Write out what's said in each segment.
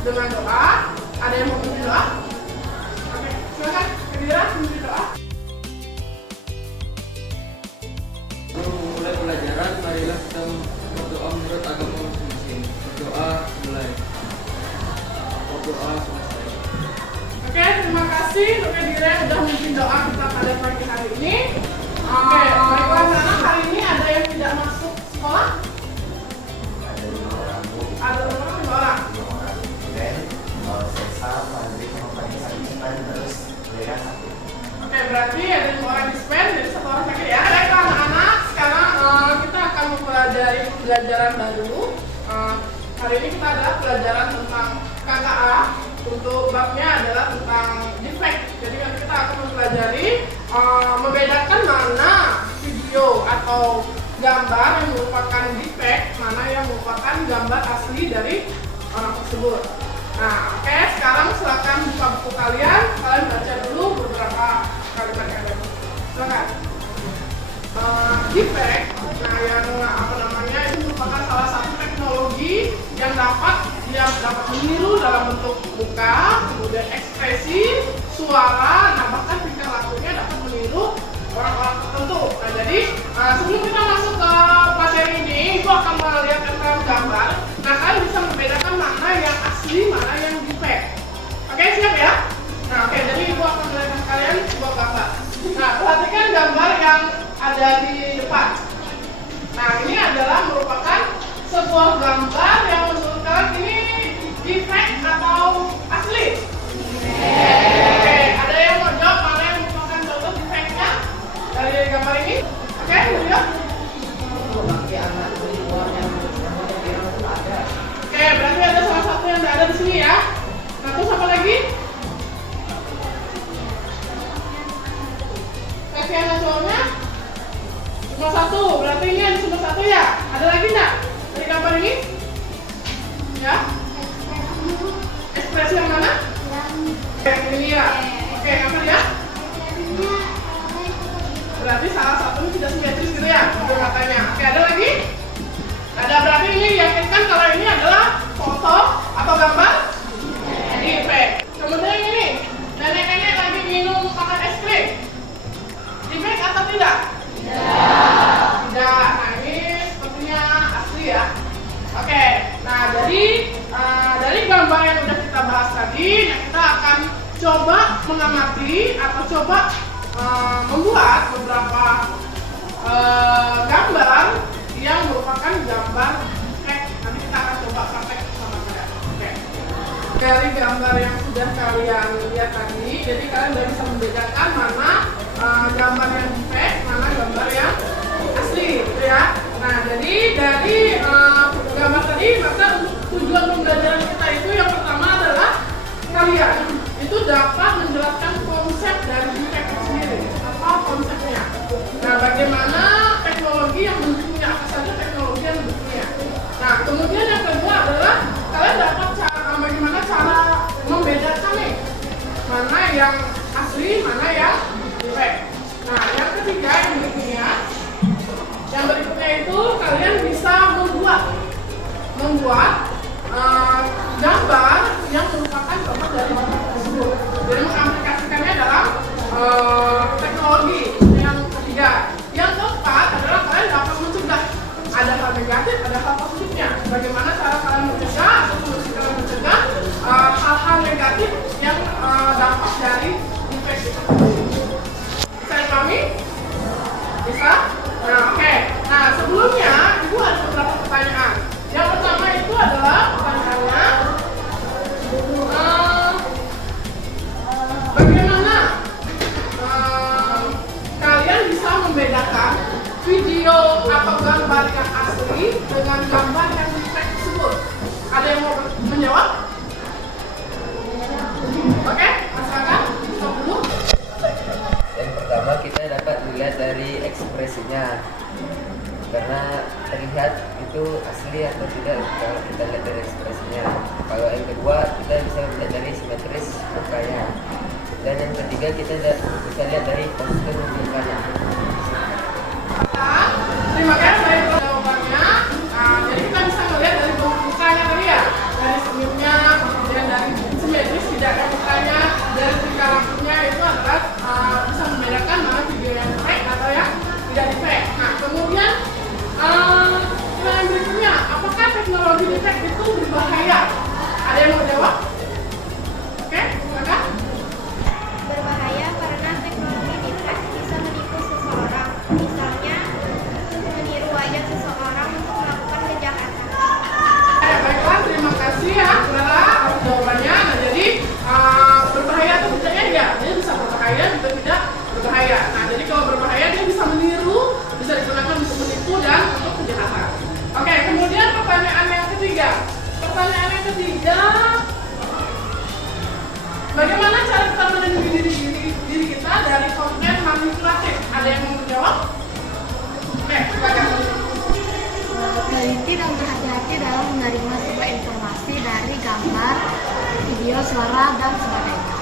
Dengan doa, ada yang mau memimpin doa? Oke, silakan Kedira memimpin doa. Mulai pelajaran, marilah kita berdoa menurut agama masing-masing. Berdoa mulai. Berdoa selesai. Oke, terima kasih untuk Kedira yang sudah memimpin doa kita pada pagi hari ini. Oke, baiklah anak, hari ini ada yang tidak masuk sekolah? Ada lima orang. Oke, berarti ada 5 orang dispen, jadi 1 orang sakit ya. Baiklah anak-anak, sekarang kita akan mempelajari pelajaran baru. Hari ini kita adalah pelajaran tentang KKA. Untuk babnya adalah tentang defect. Jadi kita akan mempelajari membedakan mana video atau gambar yang merupakan defect, mana yang merupakan gambar asli dari orang tersebut. Nah, oke, sekarang silakan buka buku kalian baca dulu beberapa kalimat yang ada. Silakan. Defect, nah yang itu merupakan salah satu teknologi yang dapat meniru dalam bentuk muka, kemudian ekspresi, suara, nah bahkan tingkah lakunya dapat meniru orang-orang tertentu. Nah, jadi sebelum kita masuk ke materi ini, Ibu akan melihat gambar. Nah, kalian bisa membedakan mana yang asli, mana yang defect. Oke, siap ya? Nah, oke, jadi Ibu akan melihatkan kalian sebuah gambar. Nah, perhatikan gambar yang ada di depan. Nah, ini adalah merupakan sebuah gambar yang menurut kalian ini defect atau asli? Oke, ada yang mau jawab mana yang merupakan contoh defect-nya dari gambar ini? Oke, lihat. Oke, berarti ada salah satu yang tidak ada di sini ya. Nah, terus apa lagi? Kaki anak cowoknya cuma 1, berarti ini ada cuma 1 ya. Ada lagi enggak dari gambar ini? Ya. Ekspresi yang mana? Yang ini ya. Oke, apa dia? Berarti salah satunya tidak simetris gitu ya, untuk matanya. Oke, ada lagi? Ada, berarti ini yakinkan kalau ini adalah foto atau gambar defect. Kemudian ini, nenek-nenek lagi minum makan es krim. Defect atau tidak? Tidak. Nah, ini sepertinya asli ya. Oke, nah jadi dari gambar yang sudah kita bahas tadi, nah kita akan coba mengamati atau coba membuat beberapa gambar yang merupakan gambar defect. Nanti kita akan coba sampai sama kalian. Oke. Dari gambar yang sudah kalian lihat tadi, jadi kalian sudah bisa membedakan mana gambar yang defect, mana gambar yang asli, gitu ya. Nah, jadi dari gambar tadi, maka untuk tujuan pembelajaran kita itu yang pertama adalah kalian itu dapat menjelaskan konsep dari defect itu sendiri. Apa konsepnya? Nah, bagaimana teknologi yang bentuknya, apa saja teknologi yang bentuknya. Nah, kemudian yang kedua adalah kalian dapat bagaimana cara membedakan nih mana yang asli, mana yang defect. Nah, yang ketiga yang berikutnya itu kalian bisa membuat gambar yang merupakan gambar dari gambar tersebut. Jadi mengaplikasikannya dalam teknologi. Yang ketiga, yang keempat adalah kalian dapat mencegah ada hal dari defect itu. Bisa dipahami? Bisa? Nah, oke. Nah, sebelumnya Ibu ada beberapa pertanyaan. Yang pertama itu adalah pertanyaannya, bagaimana kalian bisa membedakan video atau gambar yang asli dengan gambar yang defect tersebut? Ada yang mau menjawab? Oke, masyarakat, stop dulu. Yang pertama kita dapat melihat dari ekspresinya, karena terlihat itu asli atau tidak kalau kita lihat dari ekspresinya. Kalau yang kedua kita bisa melihat dari simetris mukanya, dan yang ketiga kita bisa lihat dari postur mukanya. Terima kasih baik jawabannya. Nah, jadi kita bisa melihat dari bentuk mukanya tadi ya, dari senyumnya, kemudian dari simetris tidaknya mukanya, dari tingkah lakunya itu adalah bisa membedakan mana video yang fake atau yang tidak di fake. Nah, kemudian yang berikutnya, apakah teknologi defect itu berbahaya? Ada yang mau jawab? Oke, silakan. Berbahaya karena teknologi defect bisa menipu seseorang, misalnya meniru wajah seseorang untuk melakukan kejahatan. Ya, baiklah, terima kasih ya, Clara, atas jawabannya. Nah, jadi berbahaya atau tidaknya ya, dia bisa berbahaya, bisa tidak berbahaya. Nah, jadi kalau berbahaya dia bisa meniru, bisa digunakan untuk menipu dan untuk kejahatan. Oke, kemudian pertanyaan yang ketiga. Pertanyaan yang ketiga, bagaimana cara kita melindungi diri kita dari konten manipulatif? Ada yang mau menjawab? Oke, silakan. Teliti dan berhati-hati dalam menerima sebuah informasi dari gambar, video, suara, dan sebagainya.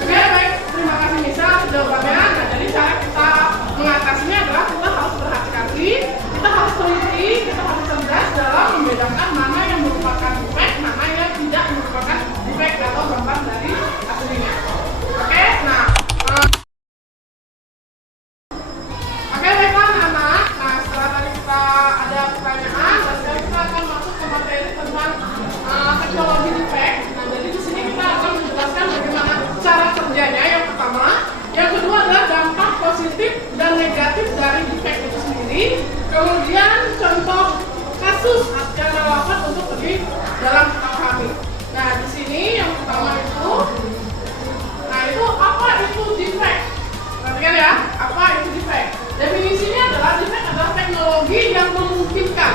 Oke, baik. Terima kasih Nisa atas jawabannya. Nah, jadi cara kita mengatasinya adalah kita harus berhati-hati, kita harus teliti, kita harus cerdas dalam membedakan mana yang merupakan defect, mana yang tidak merupakan defect atau gambar dari aslinya. Oke, nah, oke baiklah anak-anak. Nah, setelah tadi kita ada pertanyaan, dan sekarang kita akan masuk ke materi tentang teknologi defect. Nah, jadi di sini kita akan menjelaskan bagaimana cara kerjanya yang pertama. Yang kedua adalah dampak positif dan negatif dari defect itu sendiri. Kemudian contoh kasus yang relevan untuk lebih dalam kita pahami. Nah, di sini yang pertama itu, nah itu apa itu defect? Perhatikan ya, apa itu defect? Definisinya adalah defect adalah teknologi yang memungkinkan,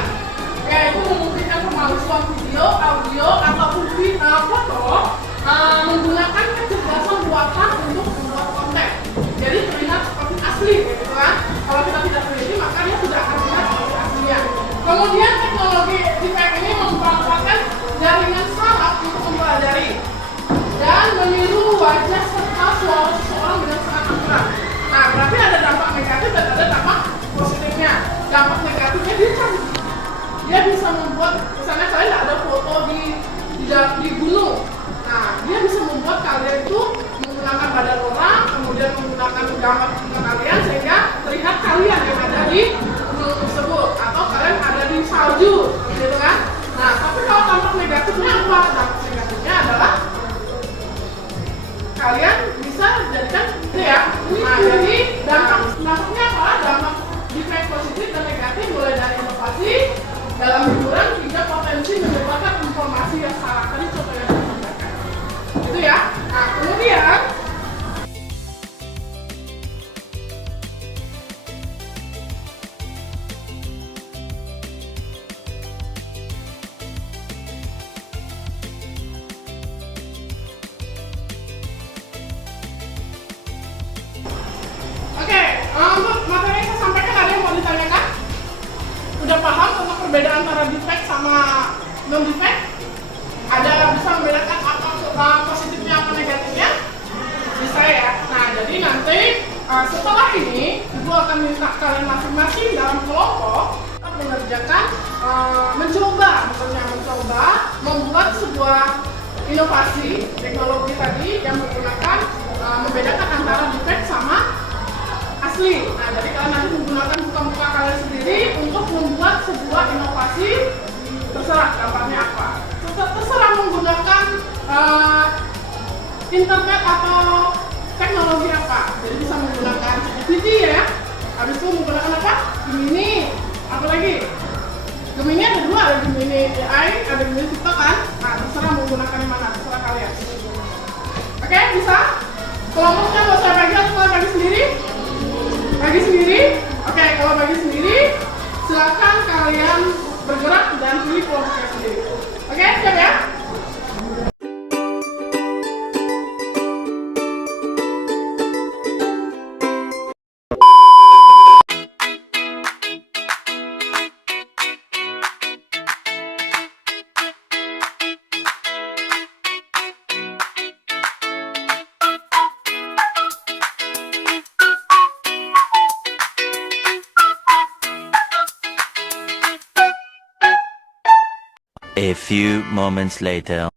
yaitu memungkinkan pemalsuan video, audio, ataupun foto menggunakan kecerdasan buatan untuk membuat konten. Jadi terlihat seperti asli, gitu kan? Kalau kita tidak teliti, maka dia tidak akan terlihat seperti aslinya. Kemudian teknologi defect ini memanfaatkan jaringan saraf untuk mempelajari dan meniru wajah serta suara seseorang dengan sangat akurat. Nah, berarti ada dampak negatif dan ada dampak positifnya. Dampak negatifnya dia bisa membuat, misalnya kalian ada foto di gunung. Nah, dia bisa membuat kalian itu menggunakan badan orang, kemudian menggunakan gambar kalian sehingga terlihat kalian yang ada di gunung tersebut, atau kalian ada di salju, gitu kan? Nah, tapi kalau dampak negatifnya apa? Dampak negatifnya adalah kalian bisa jadikan gitu ya. Nah, jadi dampaknya apa? Dampak defect positif dan negatif mulai dari inovasi dalam hiburan hingga potensi menyebarkan informasi yang salah. Tadi contohnya itu ya. Nah, kemudian untuk materi yang saya sampaikan ada yang mau ditanyakan? Udah paham tentang perbedaan antara defect sama non defect? Ada bisa membedakan apa positifnya apa negatifnya? Bisa ya. Nah, jadi nanti setelah ini Ibu akan minta kalian masing-masing dalam kelompok mengerjakan mencoba membuat sebuah inovasi teknologi tadi yang menggunakan membedakan antara defect sama asli. Nah, jadi kalian nanti menggunakan muka-muka kalian sendiri untuk membuat sebuah inovasi, terserah gambarnya apa. Terserah menggunakan internet atau teknologi apa? Jadi bisa menggunakan ChatGPT ya. Habis itu menggunakan apa? Gemini. Apa lagi? Gemini ada dua, ada Gemini AI, ada Gemini Cipta kan? Nah, terserah menggunakan yang mana, terserah kalian. Oke, bisa? Kelompoknya mau saya bagi atau saya bagi sendiri? Bagi sendiri? Oke, kalau bagi sendiri, silakan kalian bergerak dan pilih kelompoknya sendiri. Oke, siap ya? A few moments later.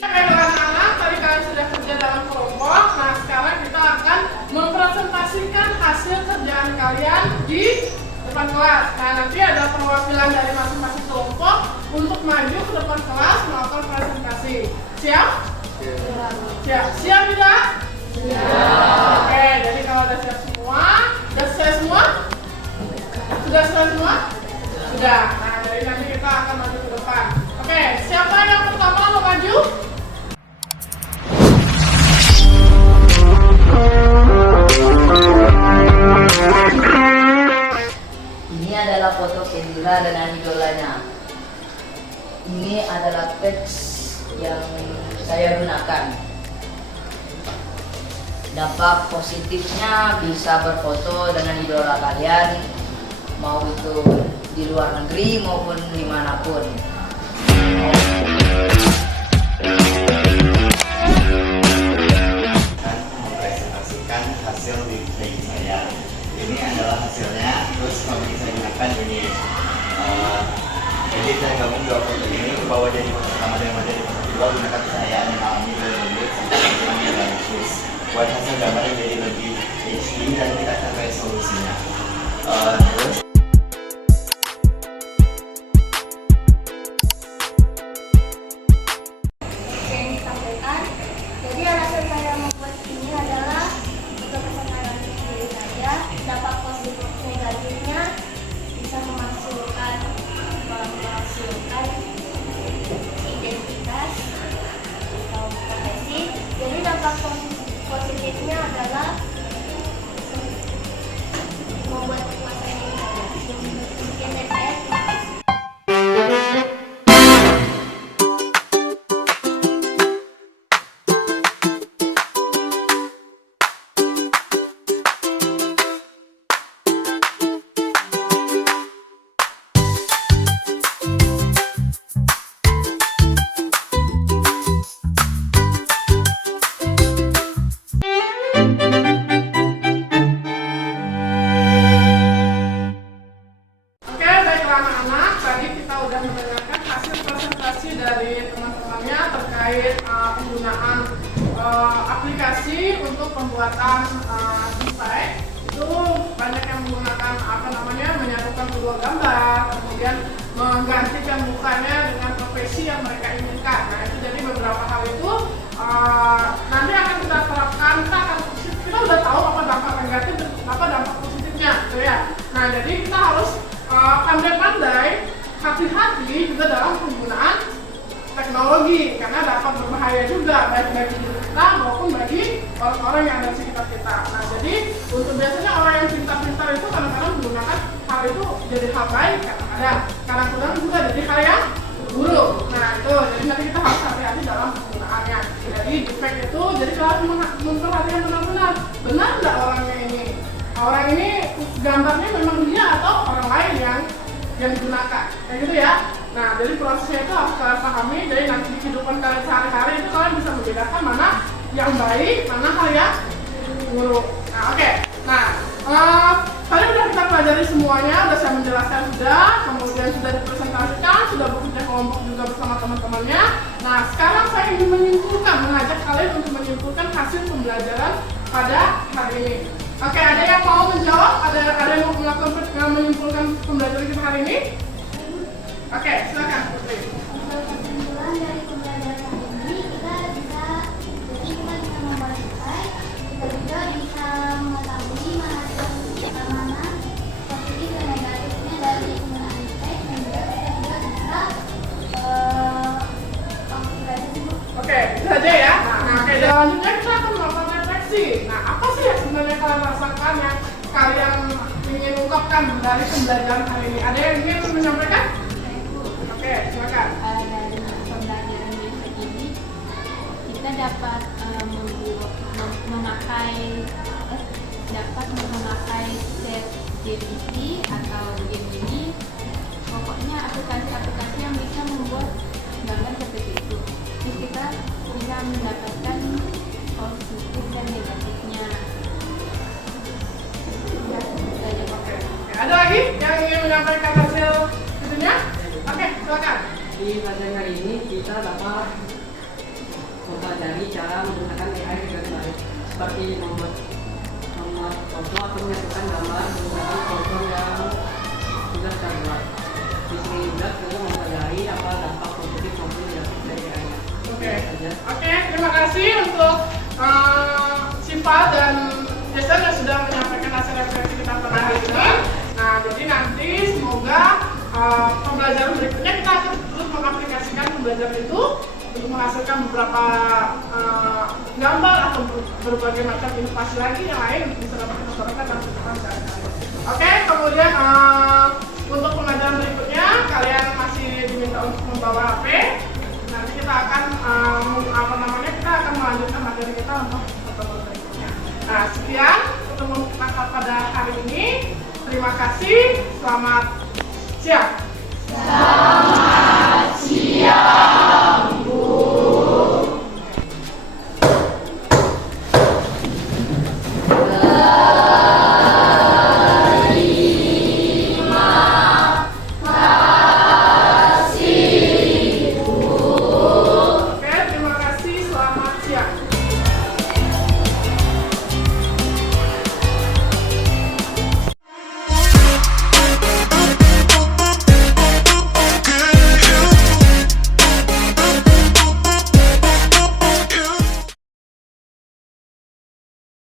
Anak-anak, tadi kalian sudah kerja dalam kelompok. Nah, sekarang kita akan mempresentasikan hasil kerjaan kalian di depan kelas. Nah, nanti ada perwakilan dari masing-masing kelompok untuk maju ke depan kelas melakukan presentasi. Siap? Siap. Siap tidak? Siap. Oke, jadi kalau udah siap semua, sudah selesai semua? Sudah selesai semua? Sudah. Nah, jadi nanti kita akan maju ke depan. Oke, siapa yang pertama mau maju? Ini adalah foto Kendra dengan idolanya. Ini adalah teks yang saya gunakan. Dampak positifnya bisa berfoto dengan idola kalian, mau itu di luar negeri maupun dimanapun. Mempresentasikan hasil dari saya. Ini adalah hasilnya. Terus kalau saya gunakan ini, jadi saya gabung dua foto ini, bawa jadi foto pertama dan jadi foto kedua, gunakan saya mengalami lebih sampai yang bagus. Buat hasil gambarnya jadi lebih HD dan kita akan resolusinya. Terus yang disampaikan. Jadi alasan saya membuat ini adalah untuk kesadaran diri saya. Dampak positif negatifnya bisa menghasilkan identitas atau profesi. Jadi dampak positifnya adalah membuat masa ini saya. Sekian dari saya. Terima kasih. Oke, baiklah anak-anak. Tadi kita udah mendengarkan hasil presentasi dari teman-temannya terkait penggunaan aplikasi untuk pembuatan desain. Itu banyak yang menggunakan menyatukan kedua gambar, kemudian menggantikan mukanya dengan profesi yang mereka inginkan. Nah, itu jadi beberapa hal itu nanti akan kita terapkan. Kita udah tahu apa dampak negatif dan apa dampak positifnya, gitu ya. Nah, jadi kita harus pandai-pandai, hati-hati juga dalam penggunaan teknologi karena dapat berbahaya juga baik bagi diri kita maupun bagi orang-orang yang ada di sekitar kita. Nah, jadi untuk biasanya orang yang pintar-pintar itu kadang-kadang menggunakan hal itu jadi hal baik, kadang-kadang juga jadi hal yang buruk. Nah, itu jadi nanti kita harus hati-hati dalam penggunaannya. Jadi defect itu jadi kita harus memperhatikan benar-benar benar nggak orang ini gambarnya memang dia atau orang lain yang yang digunakan, kayak gitu ya. Nah, jadi prosesnya itu harus kalian pahami. Jadi nanti di kehidupan kalian sehari-hari itu kalian bisa membedakan mana yang baik, mana hal yang buruk. Nah, oke. Nah, kalian sudah kita pelajari semuanya, sudah saya menjelaskan sudah, kemudian sudah dipresentasikan, sudah bekerja kelompok juga bersama teman-temannya. Nah, sekarang saya ingin mengajak kalian untuk menyimpulkan hasil pembelajaran pada hari ini. Oke, ada yang mau menjawab? Ada yang mau melakukan menyimpulkan pembelajaran kita hari ini? Oke, silakan Putri. Untuk kesimpulan dari pembelajaran hari ini, kita bisa membuat nilai, kita juga bisa mengetahui mana positif dan negatifnya dari penggunaan teks, dan juga kita juga bisa Oke, itu saja ya. Nah, oke, dan selanjutnya kita akan melakukan refleksi. Nah, apa sih yang sebenarnya kalian rasakan yang kalian ingin ungkapkan dari pembelajaran hari ini? Ada yang ingin menyampaikan? Oke, silakan. Dari pembelajaran besok ini kita dapat memakai ChatGPT atau Gemini, pokoknya aplikasi-aplikasi yang bisa membuat gambar seperti itu. Terus kita bisa mendapatkan positif dan negatifnya. Oke, ada lagi yang ingin menyampaikan hasil itunya? Oke, silakan. Di pelajaran hari ini kita dapat mempelajari cara menggunakan AI dengan baik, seperti membuat foto atau menyatukan gambar menggunakan foto yang sudah terbuat. Di sini juga kita mempelajari apa dampak positif maupun negatif dari AI. Oke, terima kasih untuk Siva dan Jason yang sudah menyampaikan hasil refleksi kita pada hari ini. Nah, jadi nanti semoga pembelajaran berikutnya kita akan terus mengaplikasikan pembelajaran itu untuk menghasilkan beberapa gambar atau berbagai macam inovasi lagi yang lain untuk bisa dapat kita terapkan dalam kehidupan sehari-hari. Oke, kemudian untuk pembelajaran berikutnya kalian masih diminta untuk membawa HP. Nanti kita akan kita akan melanjutkan materi kita untuk pertemuan berikutnya. Nah, sekian pertemuan kita pada hari ini. Terima kasih. Selamat